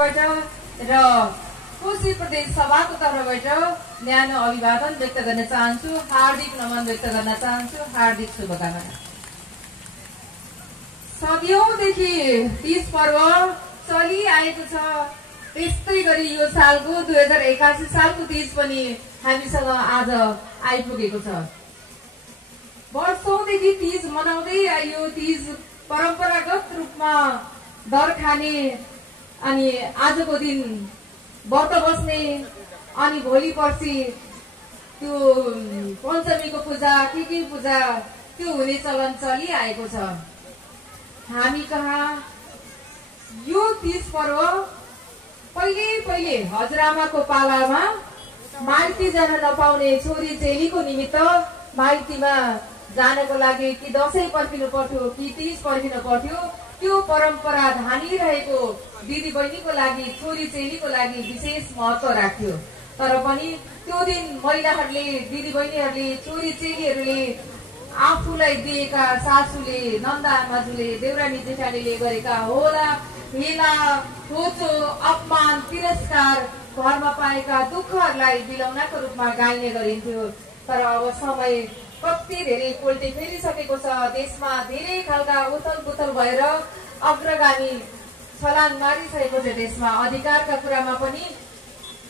तर्फबाट र कोशी प्रदेश सभाको तर्फबाट न्यानो अभिवादन व्यक्त गर्न चाहन्छु, हार्दिक नमन व्यक्त गर्न चाहन्छु, हार्दिक शुभकामना। सदियौंदेखि तीज पर्व चलिआएको छ। त्यस्तै गरी यो सालको 2081 सालको तीज पनि हामीसँग आज आइपुगेको छ। वर्षौंदेखि तीज मनाउँदै आइयो। तीज परम्परागत रूपमा दर खाने अनि आजको दिन व्रत बस्ने अनि भोलि पर्सि त्यो पञ्चमीको पूजा के पूजा त्यो हुने चलन चलिआएको छ। हामी कहाँ यो तीज पर्व पहिले हजुरआमाको पालामा माइती जान नपाउने छोरी चेलीको निमित्त माइतीमा जानको लागि कि दशैं पर्खिनु पर्थ्यो कि तीज पर्खिनु पर्थ्यो। त्यो परम्परा धानिरहेको दिदी बहिनीको लागि, छोरी चेलीको लागि विशेष महत्व राख्थ्यो। तर पनि त्यो दिन महिलाहरूले, दिदी बहिनीहरूले, छोरी चेलीहरूले आफूलाई दिएका सासूले, नन्दा आमाजुले, देउरानी जेठानीले गरेका होला हेला, होचो, अपमान, तिरस्कार, घरमा पाएका दुःखहरूलाई बिलाउनाको रूपमा गाइने गरिन्थ्यो। तर अब समय कति धेरै पोल्टे फेरिसकेको छ। देशमा धेरै खालका उथल पुथल भएर अग्रगामी छलाङ मारिसकेको छ। देशमा अधिकारका कुरामा पनि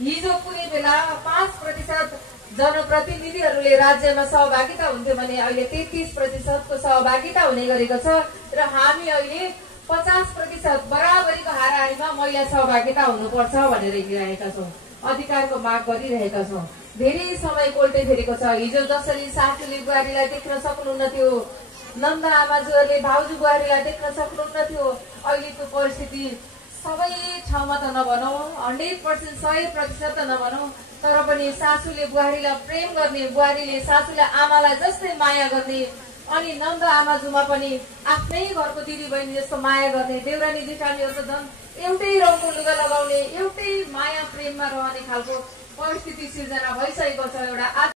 हिजो कुनै बेला 5% जनप्रतिनिधिहरूले राज्यमा सहभागिता हुन्थ्यो भने अहिले 33% सहभागिता हुने गरेको छ र हामी अहिले 50% बराबरीको हाराहारीमा महिला सहभागिता हुनुपर्छ भनेर हिँडिरहेका छौँ, अधिकारको माग गरिरहेका छौँ। धेरै समय कोल्टे फेरेको छ। हिजो जसरी सासूले बुहारीलाई देख्न सक्नुहुन्न थियो, नन्दा आमाजुहरूले भाउजू बुहारीलाई देख्न सक्नुहुन्न थियो, अहिलेको परिस्थिति सबै ठाउँमा त नभनौँ 100% 100% त नभनौँ, तर पनि सासूले बुहारीलाई प्रेम गर्ने, बुहारीले सासूलाई आमालाई जस्तै माया गर्ने अनि नन्द आमाजुमा पनि आफ्नै घरको दिदी बहिनी जस्तो माया गर्ने, देउरानी जेठानीहरू त झन् एउटै रङको लुगा लगाउने, एउटै माया प्रेममा रहने खालको परिस्थिति सिर्जना भइसकेको छ। एउटा